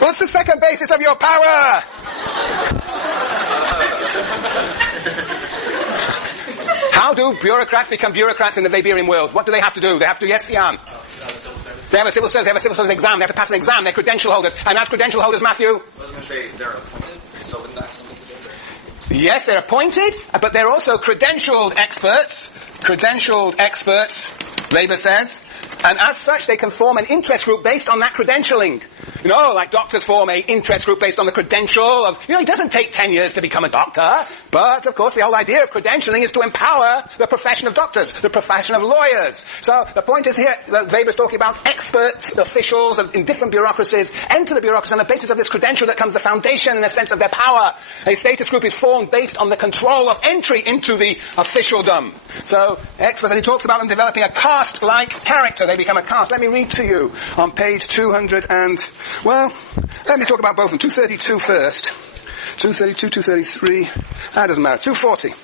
What's the second basis of your power? How do bureaucrats become bureaucrats in the Weberian world? What do they have to do? They have to, yes, Jan? They have a civil service, they have a civil service exam, they have to pass an exam, they're credential holders. And as credential holders, Matthew? I was going to say they're appointed, so wouldn't that have something to do with it? Yes, they're appointed, but they're also credentialed experts. Credentialed experts, Weber says. And as such, they can form an interest group based on that credentialing. You know, like doctors form an interest group based on the credential of, it doesn't take 10 years to become a doctor. But, of course, the whole idea of credentialing is to empower the profession of doctors, the profession of lawyers. So the point is here that Weber's talking about expert officials in different bureaucracies enter the bureaucracy on the basis of this credential that comes the foundation in a sense of their power. A status group is formed based on the control of entry into the officialdom. So experts, and he talks about them developing a caste-like character. They become a caste. Let me read to you on page 200 and, let me talk about both of them. 232 first. 232, 233, that doesn't matter. 240.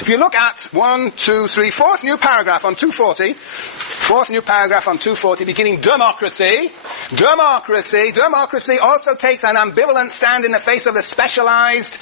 If you look at 4th new paragraph on 240, beginning democracy. Democracy also takes an ambivalent stand in the face of the specialized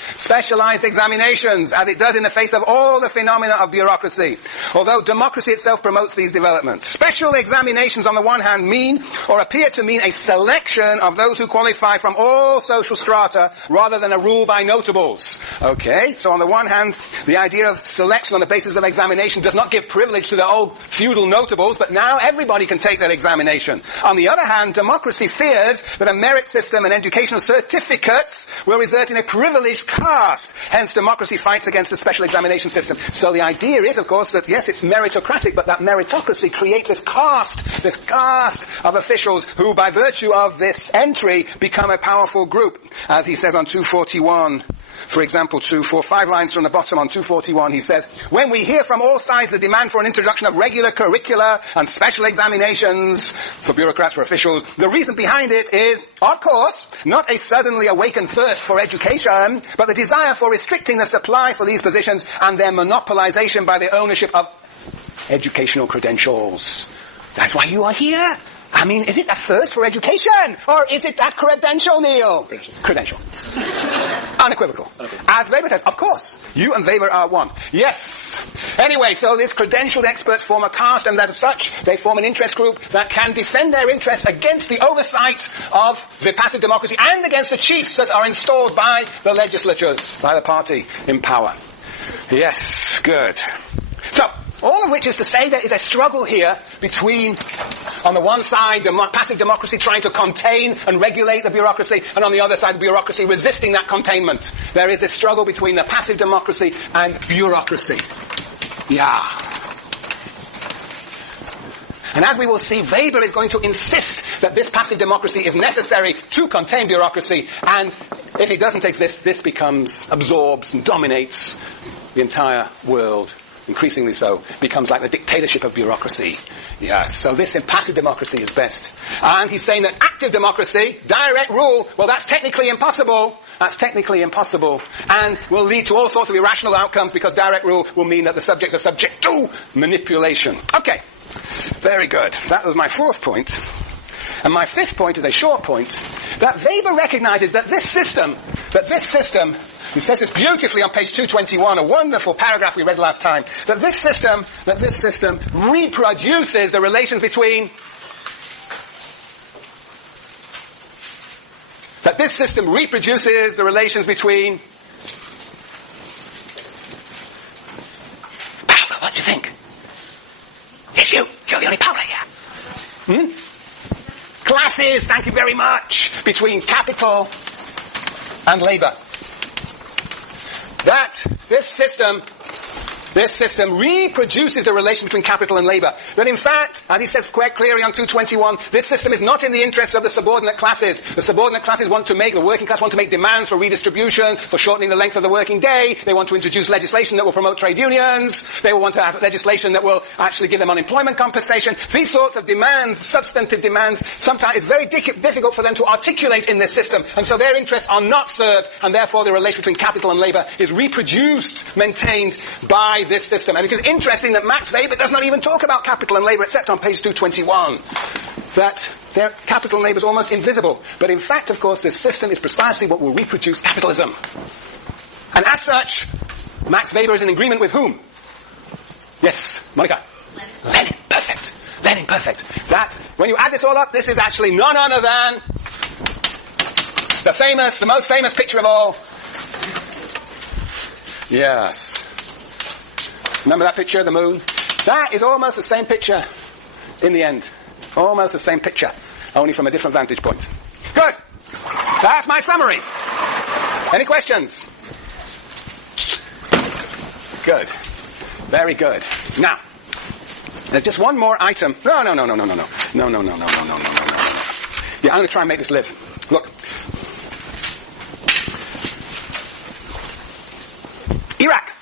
examinations, as it does in the face of all the phenomena of bureaucracy. Although democracy itself promotes these developments. Special examinations on the one hand mean, or appear to mean, a selection of those who qualify from all social strata, rather than a rule by notables. Okay, so on the one hand, the idea of selection on the basis of examination does not give privilege to the old feudal notables, but now everybody can take that examination. On the other hand, democracy fears that a merit system and educational certificates will result in a privileged caste. Hence, democracy fights against the special examination system. So the idea is, of course, that yes, it's meritocratic, but that meritocracy creates this caste of officials who, by virtue of this entry, become a powerful group. As he says on 241, for example, 5 lines from the bottom on 241, he says, when we hear from all sides the demand for an introduction of regular curricula and special examinations for bureaucrats, for officials, the reason behind it is, of course, not a suddenly awakened thirst for education, but the desire for restricting the supply for these positions and their monopolization by the ownership of educational credentials. That's why you are here. I mean, is it a thirst for education? Or is it that credential, Neil? Credential. Unequivocal. Okay. As Weber says, of course, you and Weber are one. Yes. Anyway, so these credentialed experts form a caste, and as such, they form an interest group that can defend their interests against the oversight of the passive democracy and against the chiefs that are installed by the legislatures, by the party in power. Yes, good. So, all of which is to say there is a struggle here between, on the one side, passive democracy trying to contain and regulate the bureaucracy, and on the other side, the bureaucracy resisting that containment. There is this struggle between the passive democracy and bureaucracy. Yeah. And as we will see, Weber is going to insist that this passive democracy is necessary to contain bureaucracy, and if it doesn't exist, this absorbs and dominates the entire world. Increasingly so, becomes like the dictatorship of bureaucracy. Yes, so this passive democracy is best. And he's saying that active democracy, direct rule, well, that's technically impossible. And will lead to all sorts of irrational outcomes, because direct rule will mean that the subjects are subject to manipulation. Okay, very good. That was my 4th point. And my 5th point is a short point, that Weber recognizes that this system, he says this beautifully on page 221, a wonderful paragraph we read last time, that this system reproduces the relations between power. What do you think? It's you're the only power here. Classes, thank you very much, between capital and labor. That this system reproduces the relation between capital and labor. That in fact, as he says quite clearly on 221, this system is not in the interest of the subordinate classes. The subordinate classes the working class want to make demands for redistribution, for shortening the length of the working day. They want to introduce legislation that will promote trade unions. They will want to have legislation that will actually give them unemployment compensation. These sorts of demands, substantive demands, sometimes it's very difficult for them to articulate in this system. And so their interests are not served, and therefore the relation between capital and labor is reproduced, maintained by this system. And it is interesting that Max Weber does not even talk about capital and labor except on page 221. that their capital neighbour is almost invisible. But in fact, of course, this system is precisely what will reproduce capitalism. And as such, Max Weber is in agreement with whom? Yes, Monica? Lenin. Perfect. Lenin, perfect. That, when you add this all up, this is actually none other than the most famous picture of all. Yes. Remember that picture of the moon? That is almost the same picture in the end. Almost the same picture, only from a different vantage point. Good. That's my summary. Any questions? Good. Very good. Now, there's just one more item. No. Yeah, I'm going to try and make this live. Look. Iraq.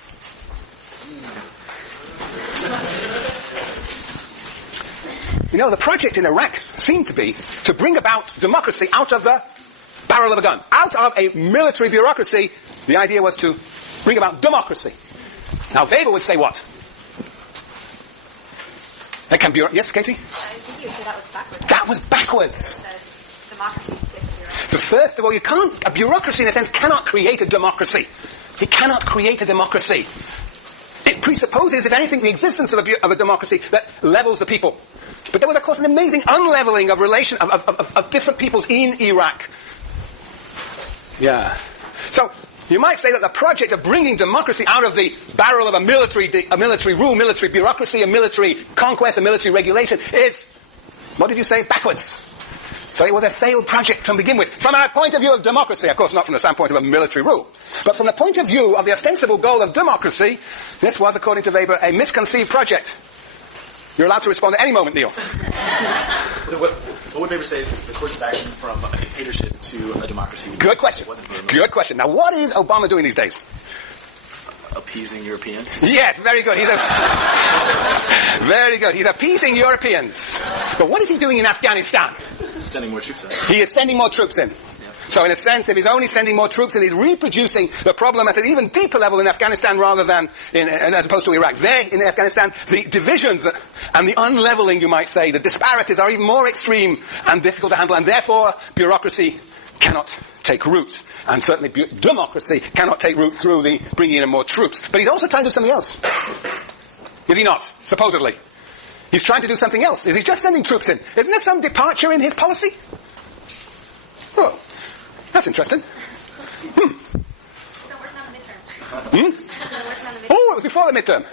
You know, the project in Iraq seemed to be to bring about democracy out of the barrel of a gun. Out of a military bureaucracy, the idea was to bring about democracy. Now, Weber would say what? Yes, Katie? I think you said that was backwards. That was backwards. Democracy is bureaucracy. So first of all, a bureaucracy in a sense cannot create a democracy. It cannot create a democracy. It presupposes, if anything, the existence of a democracy that levels the people. But there was, of course, an amazing unleveling of different peoples in Iraq. Yeah. So, you might say that the project of bringing democracy out of the barrel of a military rule, military bureaucracy, a military conquest, a military regulation is, what did you say, backwards. So it was a failed project to begin with. From a point of view of democracy, of course not from the standpoint of a military rule, but from the point of view of the ostensible goal of democracy, this was, according to Weber, a misconceived project. You're allowed to respond at any moment, Neil. What would Weber say the course of action from a dictatorship to a democracy? Good question. Good question. Now, what is Obama doing these days? Appeasing Europeans? Yes, very good. Very good. He's appeasing Europeans. But what is he doing in Afghanistan? Sending more troops in. He is sending more troops in. So in a sense, if he's only sending more troops in, he's reproducing the problem at an even deeper level in Afghanistan rather than as opposed to Iraq. There, in Afghanistan, the divisions and the unleveling, you might say, the disparities are even more extreme and difficult to handle, and therefore bureaucracy cannot take root. And certainly democracy cannot take root through the bringing in more troops. But he's also trying to do something else. Is he not? Supposedly. He's trying to do something else. Is he just sending troops in? Isn't there some departure in his policy? Oh. That's interesting. Still working on the midterm. Oh, it was before the midterm.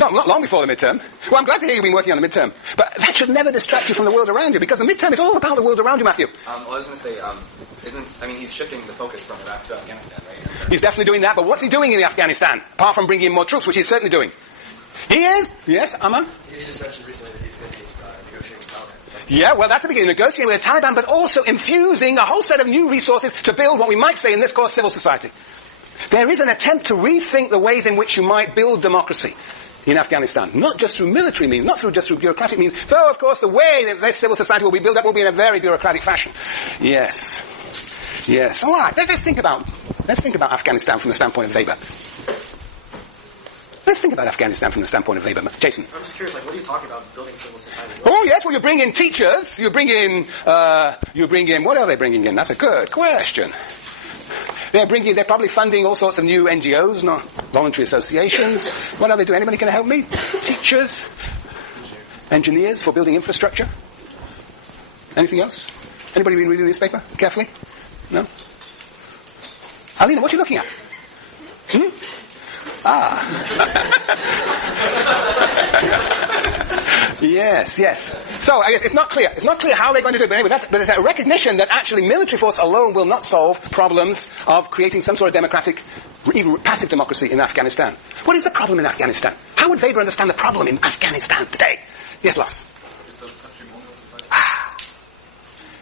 No, not long before the midterm. Well, I'm glad to hear you've been working on the midterm. But that should never distract you from the world around you, because the midterm is all about the world around you, Matthew. Well, I was going to say, he's shifting the focus from Iraq to Afghanistan, right? He's definitely doing that, but what's he doing in Afghanistan, apart from bringing in more troops, which he's certainly doing? He is? Yes, Aman? He just mentioned recently that he's going to be negotiating with Taliban. Yeah, well, that's the beginning. Negotiating with the Taliban, but also infusing a whole set of new resources to build what we might say in this course civil society. There is an attempt to rethink the ways in which you might build democracy in Afghanistan. Not just through military means, not just through bureaucratic means, though, of course, the way that this civil society will be built up will be in a very bureaucratic fashion. Yes. Yes. All right, let's think about Afghanistan from the standpoint of Weber. Let's think about Afghanistan from the standpoint of Weber. Jason. I'm just curious, what are you talking about building civil society? Oh, yes, well, you bring in teachers, you bring in, what are they bringing in? That's a good question. They're probably funding all sorts of new NGOs, not voluntary associations. What are they doing? Anybody can help me? Teachers? Engineers for building infrastructure? Anything else? Anybody been reading this paper carefully? No? Alina, what are you looking at? Yes. So, I guess it's not clear. It's not clear how they're going to do it, but anyway, but there's a recognition that actually military force alone will not solve problems of creating some sort of democratic, even passive democracy in Afghanistan. What is the problem in Afghanistan? How would Weber understand the problem in Afghanistan today? Yes, Lars? It's a patrimonial society.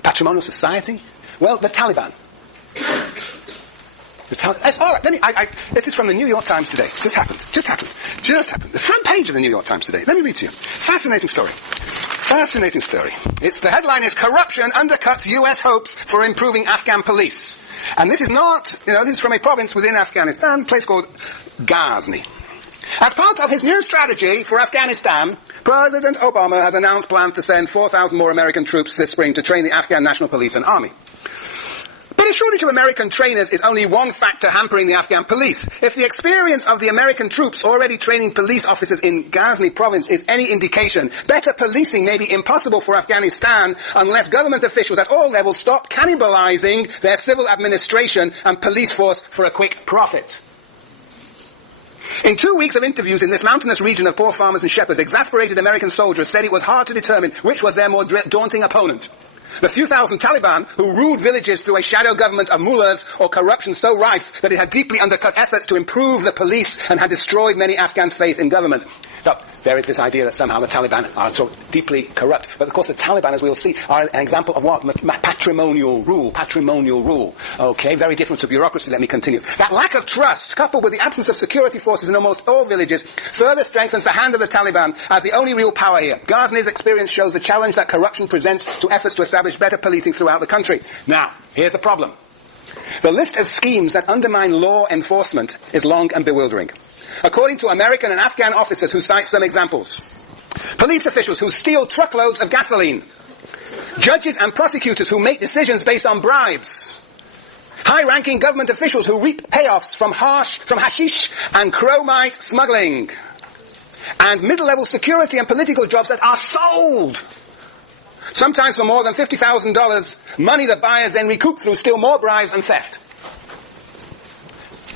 Patrimonial society? Well, the Taliban. All right, this is from the New York Times today. Just happened. The front page of the New York Times today. Let me read to you. Fascinating story. The headline is Corruption Undercuts U.S. Hopes for Improving Afghan Police. And this is not, this is from a province within Afghanistan, a place called Ghazni. As part of his new strategy for Afghanistan, President Obama has announced plans to send 4,000 more American troops this spring to train the Afghan National Police and Army. But a shortage of American trainers is only one factor hampering the Afghan police. If the experience of the American troops already training police officers in Ghazni province is any indication, better policing may be impossible for Afghanistan unless government officials at all levels stop cannibalizing their civil administration and police force for a quick profit. In 2 weeks of interviews in this mountainous region of poor farmers and shepherds, exasperated American soldiers said it was hard to determine which was their more daunting opponent. The few thousand Taliban who ruled villages through a shadow government of mullahs or corruption so rife that it had deeply undercut efforts to improve the police and had destroyed many Afghans' faith in government. So, there is this idea that somehow the Taliban are so deeply corrupt. But of course the Taliban, as we'll see, are an example of what? Patrimonial rule. Patrimonial rule. Okay, very different to bureaucracy. Let me continue. That lack of trust, coupled with the absence of security forces in almost all villages, further strengthens the hand of the Taliban as the only real power here. Ghazna's experience shows the challenge that corruption presents to efforts to establish better policing throughout the country. Now, here's the problem. The list of schemes that undermine law enforcement is long and bewildering. According to American and Afghan officers who cite some examples, police officials who steal truckloads of gasoline, judges and prosecutors who make decisions based on bribes, high-ranking government officials who reap payoffs from hashish and chromite smuggling, and middle-level security and political jobs that are sold, sometimes for more than $50,000, money that buyers then recoup through still more bribes and theft.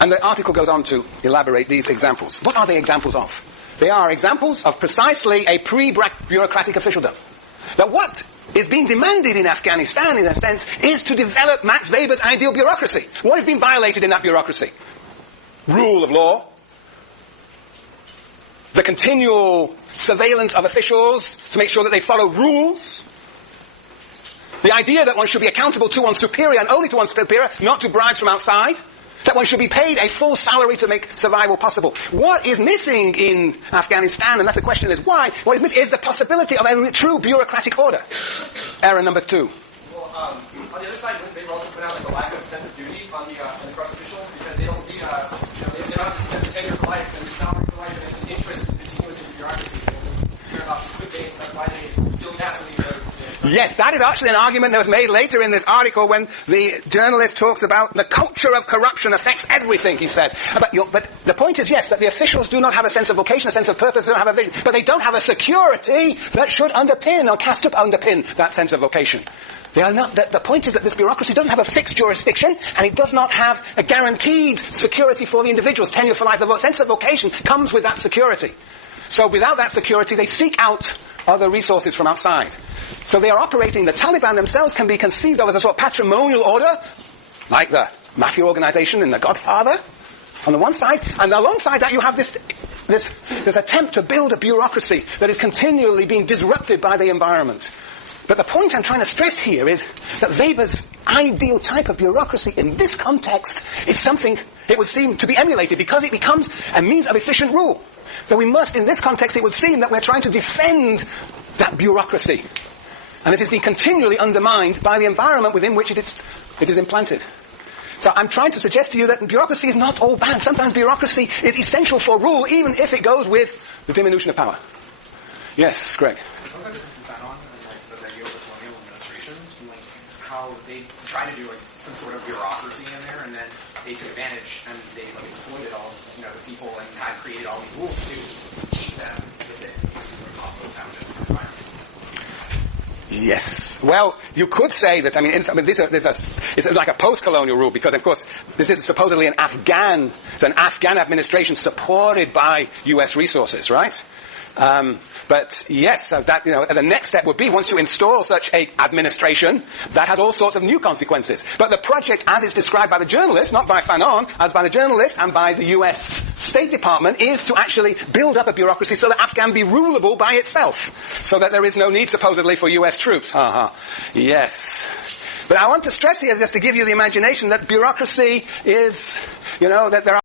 And the article goes on to elaborate these examples. What are they examples of? They are examples of precisely a pre-bureaucratic officialdom. That what is being demanded in Afghanistan, in a sense, is to develop Max Weber's ideal bureaucracy. What is being violated in that bureaucracy? Rule of law, the continual surveillance of officials to make sure that they follow rules, the idea that one should be accountable to one's superior and only to one's superior, not to bribes from outside, that one should be paid a full salary to make survival possible. What is missing in Afghanistan, and that's the question is why, what is missing is the possibility of a true bureaucratic order. Error number 2. Well, on the other side, they've also put out like a lack of sense of duty on the corrupt officials because they don't see, they don't have a sense of tenure for life and salary for life and an interest in continuous in bureaucracy. They hear about squid games, that's why they steal gasoline. Yes, that is actually an argument that was made later in this article when the journalist talks about the culture of corruption affects everything, he says. But the point is, yes, that the officials do not have a sense of vocation, a sense of purpose, they don't have a vision, but they don't have a security that should underpin or cast up underpin that sense of vocation. They are not, the point is that this bureaucracy doesn't have a fixed jurisdiction, and it does not have a guaranteed security for the individuals, tenure for life. The sense of vocation comes with that security. So without that security, they seek out other resources from outside. So they are operating, the Taliban themselves can be conceived of as a sort of patrimonial order, like the mafia organization in The Godfather, on the one side, and alongside that you have this attempt to build a bureaucracy that is continually being disrupted by the environment. But the point I'm trying to stress here is that Weber's ideal type of bureaucracy in this context is something it would seem to be emulated because it becomes a means of efficient rule. So we must, in this context, it would seem that we're trying to defend that bureaucracy. And it is being continually undermined by the environment within which it is implanted. So I'm trying to suggest to you that bureaucracy is not all bad. Sometimes bureaucracy is essential for rule, even if it goes with the diminution of power. Yes, Greg. How they try to do some sort of bureaucracy in there, and then they took advantage and they exploited all the people and had created all these rules to keep them within possible environments. Yes. Well, you could say that. It's like a post-colonial rule because, of course, this is supposedly an Afghan administration supported by U.S. resources, right? But yes, that the next step would be once you install such a administration, that has all sorts of new consequences. But the project, as it's described by the journalist, not by Fanon, as by the journalist and by the U.S. State Department, is to actually build up a bureaucracy so that Afghan be rulable by itself, so that there is no need supposedly for U.S. troops. Yes. But I want to stress here, just to give you the imagination, that bureaucracy is, that there are